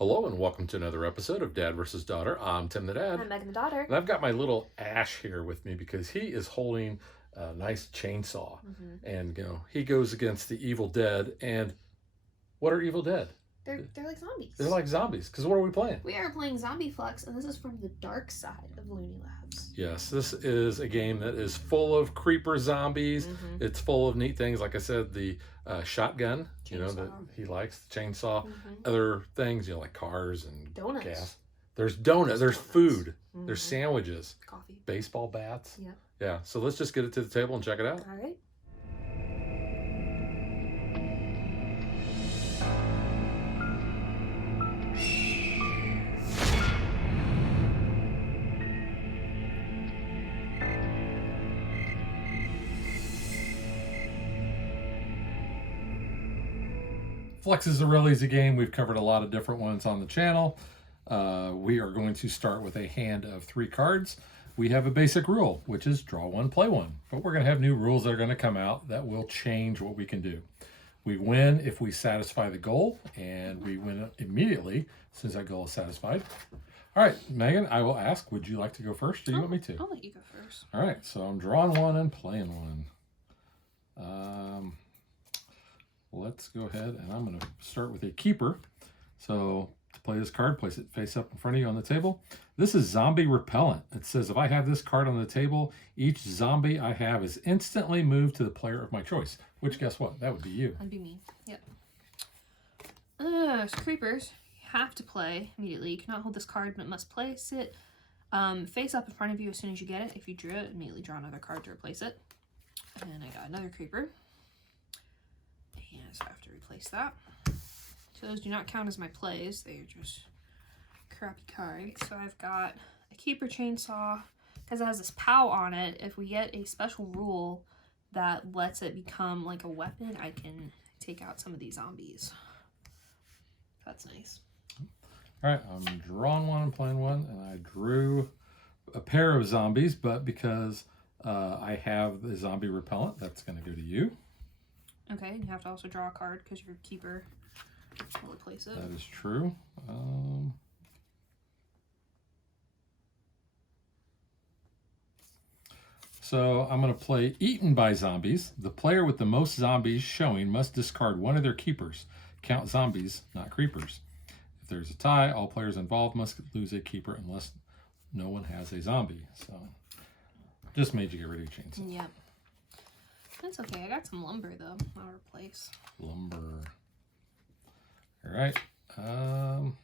Hello and welcome to another episode of Dad versus Daughter. I'm Tim the Dad. I'm Megan the daughter. And I've got my little Ash here with me because he is holding a nice chainsaw. And, he goes against the evil dead. And what are evil dead? They're like zombies. They're like zombies. Because what are we playing? We are playing Zombie Fluxx, and this is from the dark side of Looney Labs. Yes, this is a game that is full of creeper zombies. It's full of neat things. Like I said, the shotgun, Chainsaw. that he likes, the chainsaw, other things, like cars and Donuts. gas. There's donuts, there's donuts. food, there's sandwiches, Coffee. baseball bats. Yeah. Yeah, so let's just get it to the table and check it out. All right. Fluxx is a real easy game. We've covered a lot of different ones on the channel. We are going to start with a hand of 3 cards. We have a basic rule, which is draw one, play one. But we're going to have new rules that are going to come out that will change what we can do. We win if we satisfy the goal, and we win immediately as soon as that goal is satisfied. All right, Megan, I will ask, would you like to go first, or do you want me to? I'll let you go first. All right, so I'm drawing one and playing one. Let's go ahead, and I'm going to start with a keeper. So to play this card, place it face up in front of you on the table. This is zombie repellent. It says if I have this card on the table, each zombie I have is instantly moved to the player of my choice. Which, guess what? That would be you. That'd be me. Yep. So creepers, you have to play immediately. You cannot hold this card, but must place it face up in front of you as soon as you get it. If you drew it, immediately draw another card to replace it. And I got another creeper. And so I have to replace that. So those do not count as my plays. They are just crappy cards. So I've got a keeper chainsaw. Because it has this POW on it, if we get a special rule that lets it become like a weapon, I can take out some of these zombies. That's nice. All right, I'm drawing one and playing one, and I drew a pair of zombies, but because I have the zombie repellent, that's going to go to you. Okay, you have to also draw a card because your keeper will replace it. That is true. So I'm going to play Eaten by Zombies. The player with the most zombies showing must discard one of their keepers. Count zombies, not creepers. If there's a tie, all players involved must lose a keeper unless no one has a zombie. So just made you get rid of your chainsaw. Yep. That's okay. I got some lumber though. I'll replace. Lumber. All right. I'm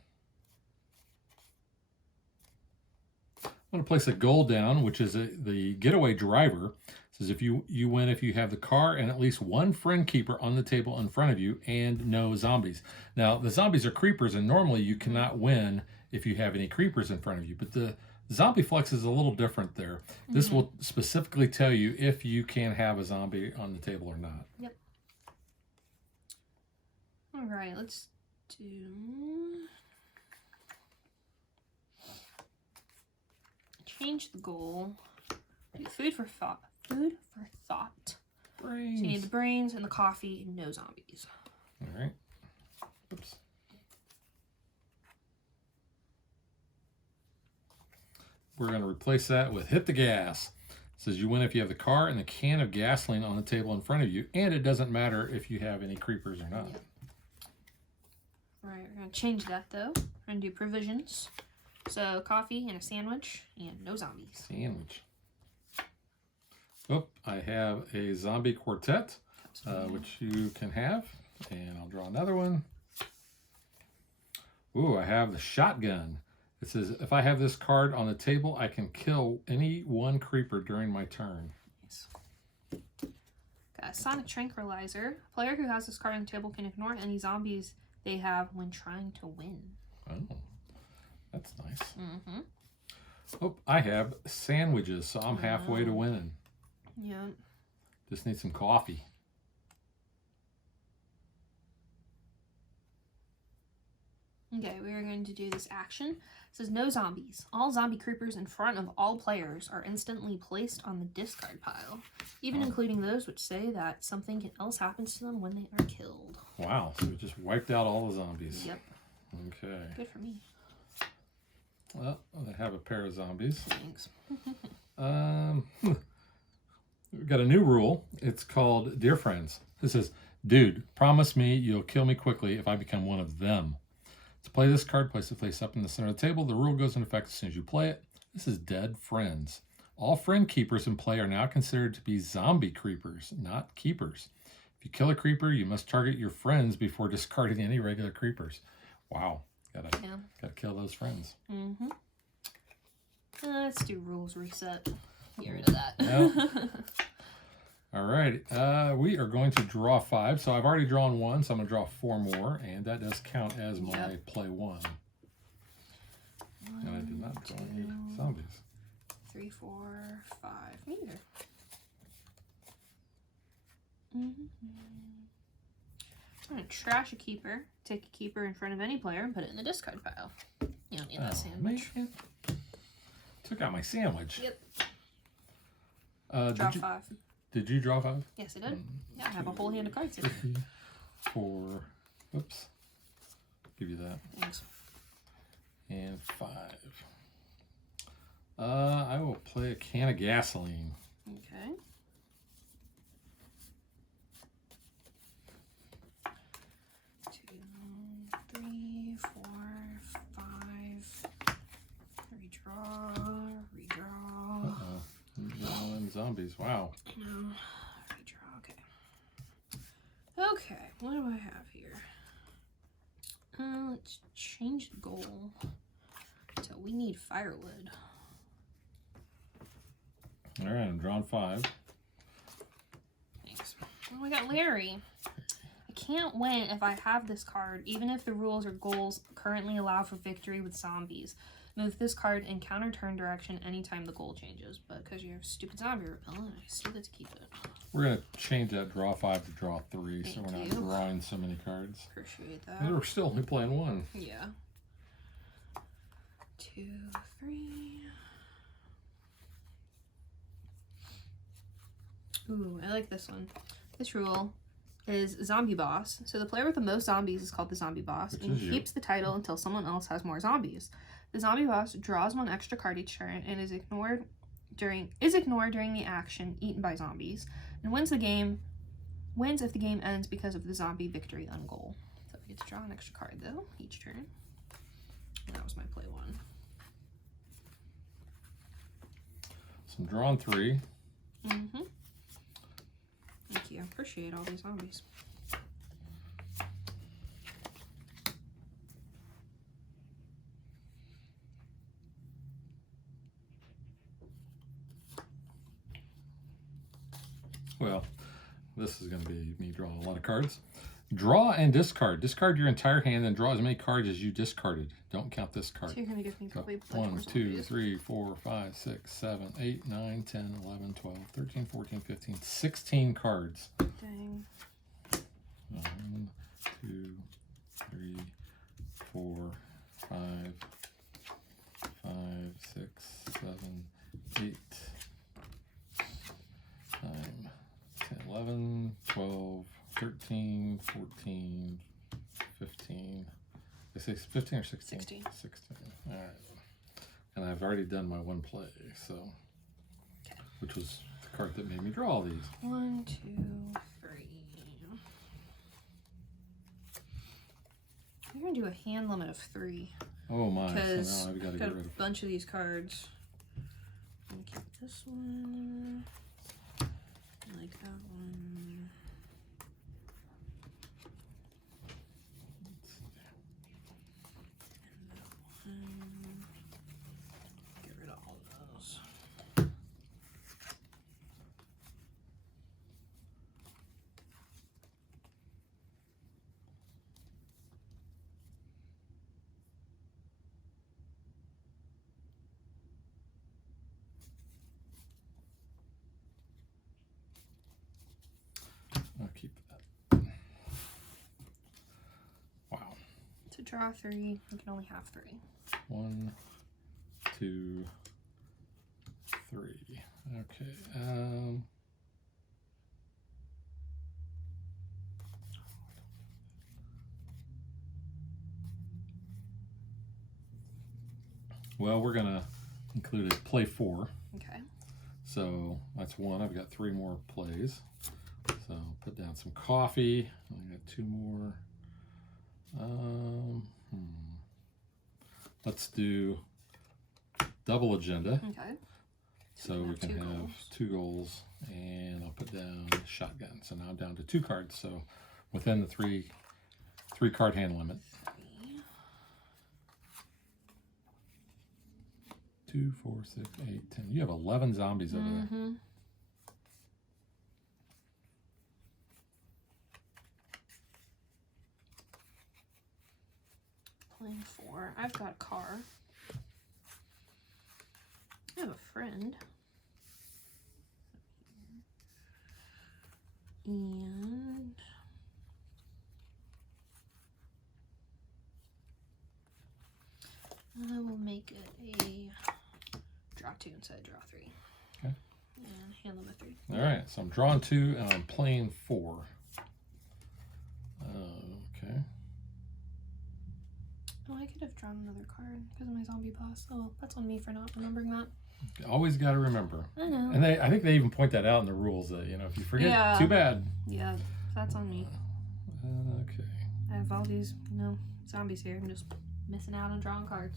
going to place a goal down, which is the getaway driver. It says if you win if you have the car and at least one friend keeper on the table in front of you and no zombies. Now, the zombies are creepers, and normally you cannot win if you have any creepers in front of you. But the Zombie Fluxx is a little different there. This will specifically tell you if you can have a zombie on the table or not. Yep. All right, let's do... Change the goal. Do food for thought. Food for thought. Brains. So you need the brains and the coffee and no zombies. All right. Oops. We're going to replace that with hit the gas. It says you win if you have the car and the can of gasoline on the table in front of you, and it doesn't matter if you have any creepers or not. Yep. All right, we're going to change that though. We're going to do provisions. So coffee and a sandwich and no zombies. Sandwich. Oh, I have a zombie quartet, which you can have, and I'll draw another one. Ooh, I have the shotgun. It says, if I have this card on the table, I can kill any one creeper during my turn. Nice. Got a sonic tranquilizer. A player who has this card on the table can ignore any zombies they have when trying to win. Oh, that's nice. Oh, I have sandwiches, so I'm halfway to winning. Yeah. Just need some coffee. Okay, we are going to do this action. It says no zombies. All zombie creepers in front of all players are instantly placed on the discard pile, even including those which say that something else happens to them when they are killed. Wow, so we just wiped out all the zombies. Yep. Okay. Good for me. Well, I have a pair of zombies. Thanks. We've got a new rule. It's called Dear Friends. It says, dude, promise me you'll kill me quickly if I become one of them. To play this card, place the face up in the center of the table. The rule goes into effect as soon as you play it. This is Dead Friends. All friend keepers in play are now considered to be zombie creepers, not keepers. If you kill a creeper, you must target your friends before discarding any regular creepers. Wow. Gotta kill those friends. Mm-hmm. Let's do rules reset. Get rid of that. Yep. All right. We are going to draw 5. So I've already drawn 1, so I'm going to draw 4 more, and that does count as my play 1. And I did not draw any zombies. 3, 4, 5. Me either. Mm-hmm. I'm going to trash a keeper, take a keeper in front of any player, and put it in the discard pile. You don't need that sandwich. Man. Took out my sandwich. Yep. Draw 5. Did you draw 5? Yes, I did. Yeah, I have a whole hand of cards here. 3, 4. Oops. Give you that. Thanks. And 5. I will play a can of gasoline. Okay. 2, 3, 4, 5. Redraw. Uh-oh. Zombies. Wow. No. Redraw. Okay. Okay. What do I have here? Let's change the goal. So we need firewood. All right, I'm drawing 5. Thanks. Oh, I got Larry. I can't win if I have this card, even if the rules or goals currently allow for victory with zombies. Move this card in counter turn direction anytime the goal changes. But because you have stupid zombie repellent, I still get to keep it. We're going to change that draw 5 to draw 3, so Thank we're not you. drawing so many cards. Appreciate that. And we're still only playing 1. Yeah. 2, 3. Ooh, I like this one. This rule is zombie boss. So the player with the most zombies is called the zombie boss, Which and is you. keeps the title until someone else has more zombies. The zombie boss draws 1 extra card each turn and is ignored during the action eaten by zombies, and wins if the game ends because of the zombie victory on goal. So I get to draw an extra card though each turn. And that was my play 1. So I'm drawing 3. Mm-hmm. Thank you. I appreciate all these zombies. Well, this is going to be me drawing a lot of cards. Draw and discard. Discard your entire hand and draw as many cards as you discarded. Don't count this card. So you're going to give me So probably 1, 2, 3, 4, 5, 6, 7, 8, 9, 10, 11, 12, 13, 14, 15, 16 cards. Dang. 1, 2, 3, 4, 5, 5, 6, 7, 8, 9, 10, 11, 12, 13, 14, 15. Did I say 15 or 16? 16. 16. All right. And I've already done my 1 play, so, which was the card that made me draw all these. 1, 2, 3. We're going to do a hand limit of 3. Oh my, Because so now I've got to I've get got rid a of. bunch of these cards. I'm going to keep this one. I like that one. And that one. Get rid of all of those. I'll keep that. Wow. To draw 3, you can only have 3. 1, 2, 3. Okay. Well, we're gonna include a play 4. Okay. So that's 1. I've got 3 more plays. So put down some coffee. I got 2 more. Let's do double agenda. Okay. So we can have 2 goals, and I'll put down shotgun. So now I'm down to 2 cards. So within the 3 card hand limit. 2, 4, 6, 8, 10. You have 11 zombies over there. Playing 4. I've got a car. I have a friend. And I will make it a draw 2 instead of draw 3. Okay. And hand them a 3. All right, so I'm drawing 2 and I'm playing 4. Okay. Oh, I could have drawn another card because of my zombie boss. Oh, that's on me for not remembering that. Always got to remember. I know. And I think they even point that out in the rules that, you know, if you forget, too bad. Yeah, that's on me. Okay. I have all these, you know, zombies here. I'm just missing out on drawing cards.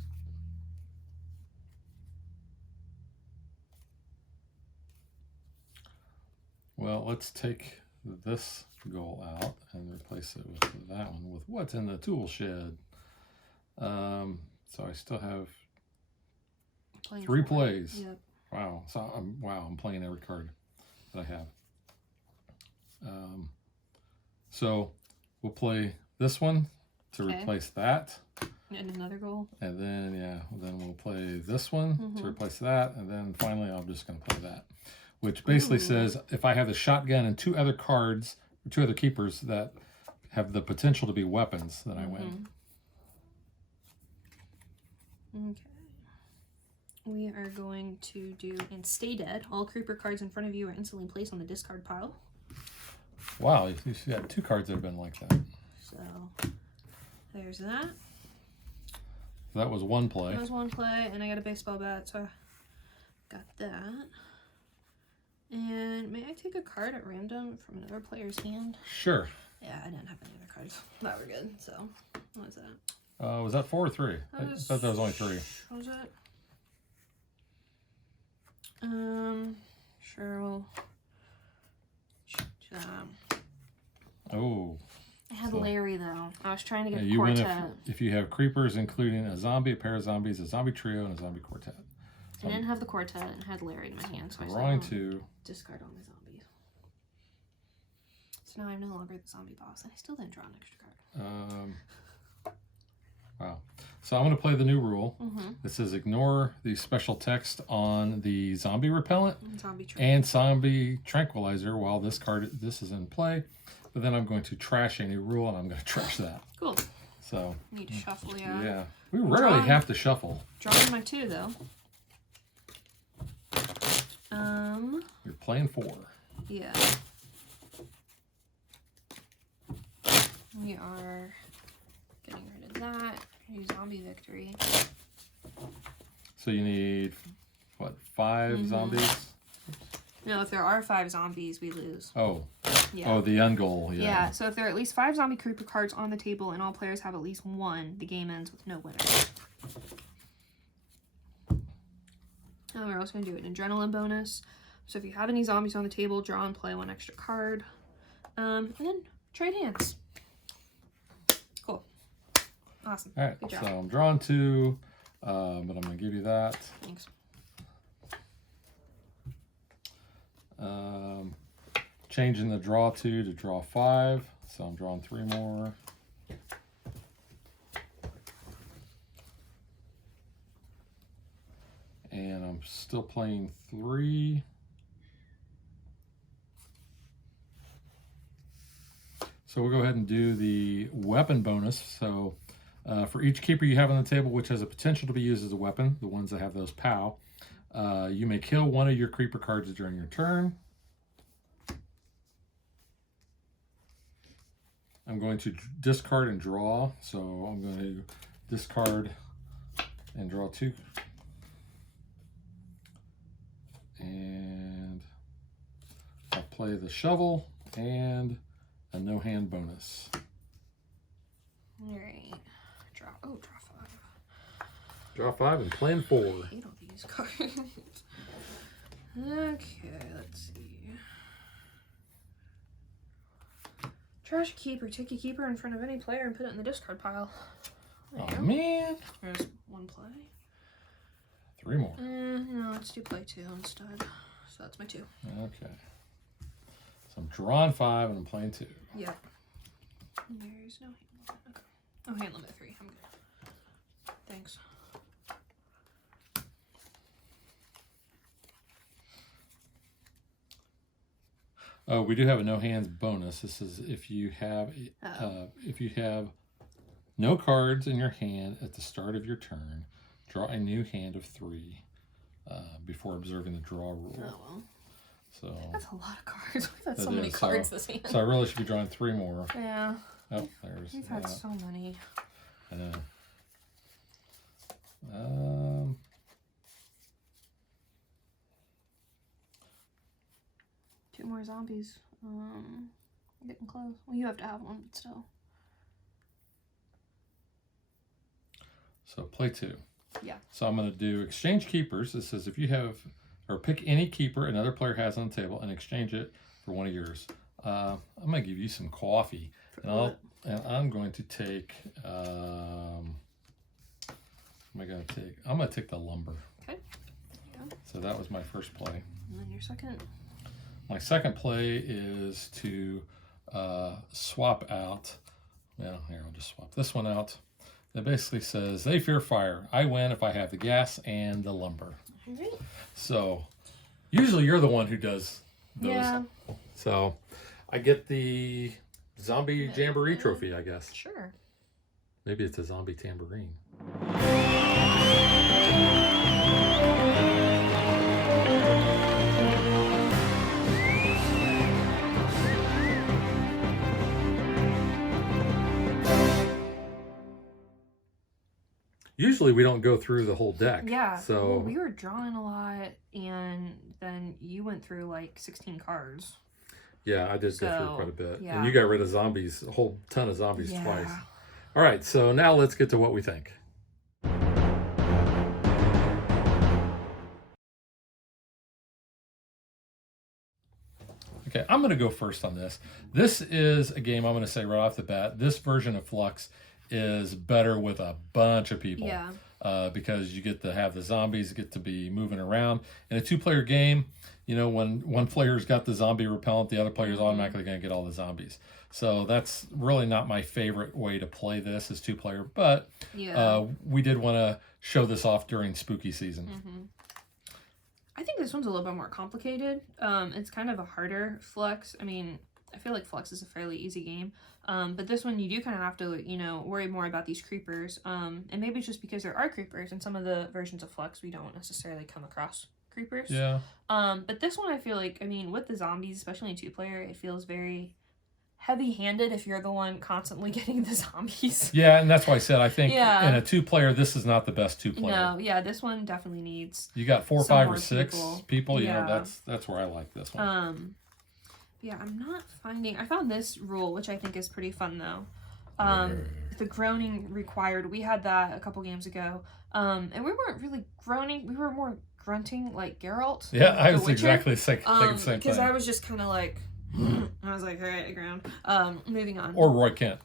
Well, let's take this goal out and replace it with that one with what's in the tool shed. So I still have Playing 3 4. plays. Yep. Wow. So I'm playing every card that I have. So we'll play this one to replace that. And another goal. And then, then we'll play this one to replace that. And then finally, I'm just going to play that. Which basically says if I have the shotgun and 2 other cards, 2 other keepers that have the potential to be weapons, then I win. Okay. We are going to do, and stay dead. All creeper cards in front of you are instantly placed on the discard pile. Wow, you got 2 cards that have been like that. So, there's that. That was 1 play. That was 1 play, and I got a baseball bat, so I got that. And may I take a card at random from another player's hand? Sure. Yeah, I didn't have any other cards that were good, so what was that? Was that 4 or 3? I thought that was only 3. What was it? Sure, we'll... Oh. I had Larry, though. I was trying to get Yeah, the you win quartet. if you have creepers, including a zombie, a pair of zombies, a zombie trio, and a zombie quartet. I didn't have the quartet and had Larry in my hand, so I Drawing said, 2. discard all my zombies. So now I'm no longer the zombie boss, and I still didn't draw an extra card. Wow. So I'm going to play the new rule. It says ignore the special text on the zombie repellent and zombie tranquilizer while this is in play. But then I'm going to trash any rule, and I'm going to trash that. Cool. So Need to shuffle, yeah. Yeah. We rarely have to shuffle. Drawing my 2, though. You're playing 4. Yeah. We are getting rid of that. New zombie victory. So you need, what, 5 zombies? No, if there are 5 zombies, we lose. Oh. Yeah. Oh, the end goal. Yeah. Yeah, so if there are at least 5 zombie creeper cards on the table and all players have at least 1, the game ends with no winner. And we're also going to do an adrenaline bonus. So if you have any zombies on the table, draw and play 1 extra card. And then trade hands. Cool. Awesome. All right. Good job. So I'm drawing 2, but I'm going to give you that. Thanks. Changing the draw 2 to draw 5. So I'm drawing 3 more. And I'm still playing 3. So we'll go ahead and do the weapon bonus. So for each keeper you have on the table, which has a potential to be used as a weapon, the ones that have those POW, you may kill 1 of your creeper cards during your turn. I'm going to discard and draw. So I'm going to discard and draw play the shovel and a no hand bonus. Alright. Draw 5. Draw 5 and plan 4. I hate all these cards. Okay, let's see. Trash a keeper. Take a keeper in front of any player and put it in the discard pile. There you Oh go. man. There's 1 play. 3 more. No, let's do play 2 instead. So that's my 2. Okay. So I'm drawing 5 and I'm playing 2. Yep. There's no hand limit. Okay. Oh, hand limit 3. I'm good. Thanks. Oh, we do have a no hands bonus. This is if you have no cards in your hand at the start of your turn, draw a new hand of 3 before observing the draw rule. Oh well. So that's a lot of cards. We've had that so many is. cards this hand. So I really should be drawing 3 more. Yeah. Oh, there's. We've had so many. I know. 2 more zombies. Getting close. Well, you have to have 1, but still. So play 2. Yeah. So I'm going to do exchange keepers. It says if you have, or pick any keeper another player has on the table and exchange it for one of yours. I'm going to give you some coffee. And I'm going to take, I'm going to take the lumber. Okay. There you go. So that was my first play. And then your second. My second play is to swap out, well, here, I'll just swap this one out. It basically says, they fear fire. I win if I have the gas and the lumber. All right. So, usually you're the one who does those. Yeah. So, I get the zombie jamboree trophy, I guess. Sure. Maybe it's a zombie tambourine. Usually we don't go through the whole deck. Yeah. So well, we were drawing a lot, and then you went through like 16 cards. yeah, I did go through quite a bit. yeah. And you got rid of zombies, a whole ton of zombies Yeah. twice. All right, so now let's get to what we think. Okay, I'm going to go first on this. This is a game I'm going to say right off the bat. This version of Fluxx is better with a bunch of people. Yeah. Because you get to have the zombies get to be moving around. In a 2-player game, you know, when one player's got the zombie repellent, the other player's automatically going to get all the zombies. So that's really not my favorite way to play this as 2-player, but Yeah. we did want to show this off during spooky season. Mm-hmm. I think this one's a little bit more complicated. It's kind of a harder Fluxx. I mean, I feel like Fluxx is a fairly easy game. But this one you do kind of have to, you know, worry more about these creepers. And maybe it's just because there are creepers. In some of the versions of Fluxx, we don't necessarily come across creepers. Yeah. But this one I feel like, I mean, with the zombies, especially in 2-player, it feels very heavy-handed if you're the one constantly getting the zombies. Yeah, and that's why I said I think Yeah. in a 2-player, this is not the best 2-player. No, yeah, this one definitely needs You got 4, some 5, more or 6 people. You know, Yeah. that's where I like this one. Yeah, I'm not finding... I found this rule, which I think is pretty fun, though. The groaning required. We had that a couple games ago. And we weren't really groaning. We were more grunting like Geralt. Yeah, I the was Witcher. exactly thinking the same Because thing. I was just kind of like... I was like, all right, I ground. Moving on. Or Roy Kent.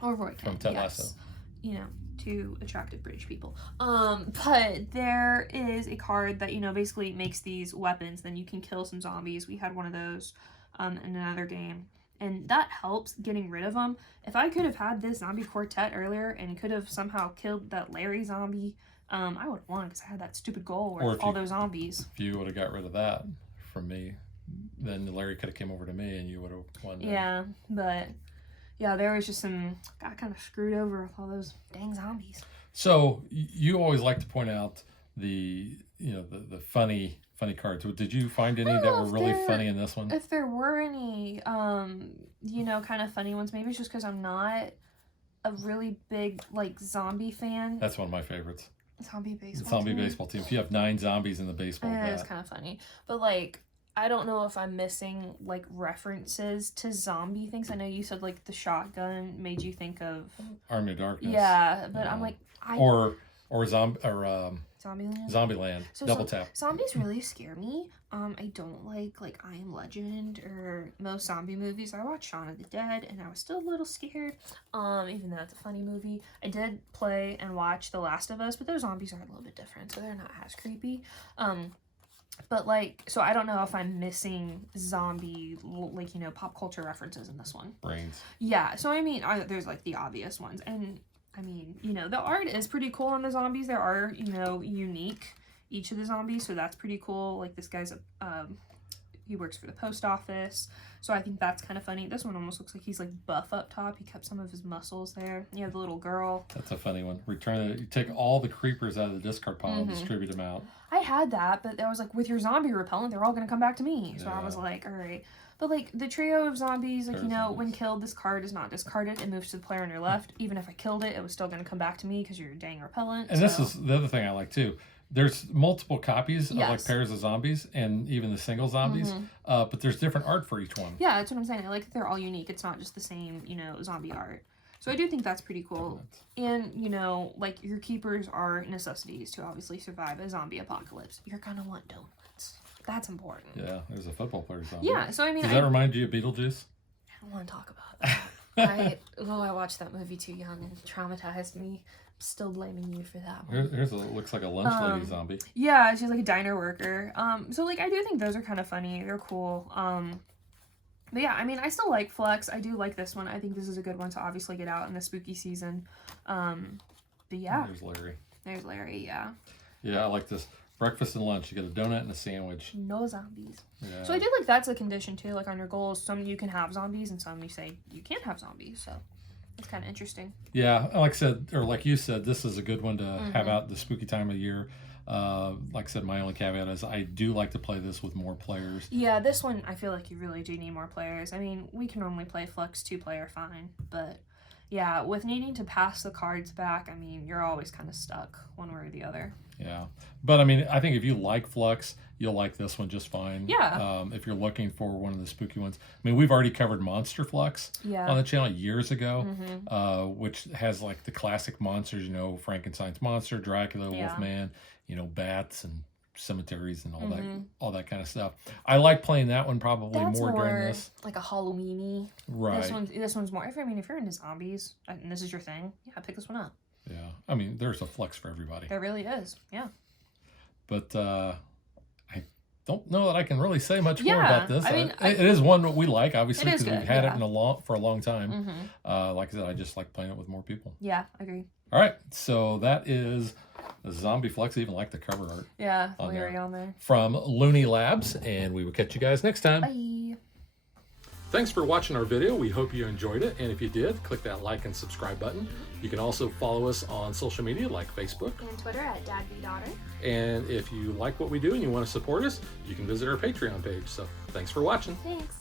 Or Roy Kent, from Ted yes. Lasso. You know, two attractive British people. But there is a card that, you know, basically makes these weapons. Then you can kill some zombies. We had one of those in another game. And that helps getting rid of them. If I could have had this zombie quartet earlier and could have somehow killed that Larry zombie, I would have won because I had that stupid goal with all those zombies. If you would have got rid of that from me, then Larry could have came over to me and you would have won. Yeah, but yeah, there was just got kind of screwed over with all those dang zombies. So you always like to point out the funny cards. Did you find any that were really funny in this one? If there were any, kind of funny ones, maybe it's just because I'm not a really big like zombie fan. That's one of my favorites. Zombie baseball team. Baseball team. If you have 9 zombies in the baseball bat. It's kind of funny, but like I don't know if I'm missing like references to zombie things. I know you said like the shotgun made you think of Army of Darkness. Yeah, but I'm like or Zombieland. Zombieland. So Double tap. Zombies really scare me. I don't like I Am Legend or most zombie movies. I watched Shaun of the Dead and I was still a little scared. Even though it's a funny movie. I did play and watch The Last of Us, but those zombies are a little bit different, so they're not as creepy. But like, so I don't know if I'm missing zombie, like, you know, pop culture references in this one. Brains. Yeah, so I mean, there's like the obvious ones. And I mean, you know, the art is pretty cool on the zombies. There are, you know, unique, each of the zombies, so that's pretty cool. Like this guy's, he works for the post office, so I think that's kind of funny. This one almost looks like he's like buff up top. He kept some of his muscles there. You have the little girl. That's a funny one. You take all the creepers out of the discard pile and distribute them out. I had that, but I was like, with your zombie repellent, they're all going to come back to me. So Yeah. I was like, all right. But like the trio of zombies, like, you know, when killed, this card is not discarded. It moves to the player on your left. Even if I killed it, it was still going to come back to me because you're a dang repellent. And this is the other thing I like too. There's multiple copies of like pairs of zombies and even the single zombies, but there's different art for each one. Yeah, that's what I'm saying. I like that they're all unique. It's not just the same, you know, zombie art. So I do think that's pretty cool. And, you know, like your keepers are necessities to obviously survive a zombie apocalypse. You're going to want donuts. That's important. Yeah, there's a football player zombie. Yeah, so I mean... Does that remind you of Beetlejuice? I don't want to talk about that. I watched that movie too young and it traumatized me. I'm still blaming you for that one. Looks like a lunch lady zombie. Yeah, she's like a diner worker. So like I do think those are kind of funny. They're cool. But yeah, I mean, I still like Fluxx. I do like this one. I think this is a good one to obviously get out in the spooky season. But yeah. There's Larry, yeah. Yeah, I like this. Breakfast and lunch. You get a donut and a sandwich. No zombies. Yeah. So I did like that's a condition too. Like on your goals, some you can have zombies and some you say you can't have zombies. So it's kind of interesting. Yeah, like I said, or like you said, this is a good one to have out the spooky time of year. Like I said, my only caveat is I do like to play this with more players. Yeah, this one I feel like you really do need more players. I mean, we can normally play Fluxx 2-player fine, but yeah, with needing to pass the cards back, I mean, you're always kind of stuck one way or the other. Yeah, but I mean, I think if you like Fluxx, you'll like this one just fine. Yeah. If you're looking for one of the spooky ones, I mean, we've already covered Monster Fluxx on the channel years ago, which has like the classic monsters, you know, Frankenstein's monster, Dracula, Wolfman, you know, bats and cemeteries and all that kind of stuff. I like playing that one probably more during this. Like a Halloween-y. Right. This one's more. I mean, if you're into zombies and this is your thing, yeah, pick this one up. Yeah, I mean, there's a Fluxx for everybody. There really is, yeah. But I don't know that I can really say much more about this. I mean, it is one that we like, obviously, because we've had it for a long time. Like I said, I just like playing it with more people. Yeah, I agree. All right, so that is the Zombie Fluxx. I even like the cover art. Yeah, Larry on there. From Looney Labs, and we will catch you guys next time. Bye. Thanks for watching our video. We hope you enjoyed it. And if you did, click that like and subscribe button. You can also follow us on social media like Facebook and Twitter at DadBeDaughter. And if you like what we do and you want to support us, you can visit our Patreon page. So thanks for watching. Thanks.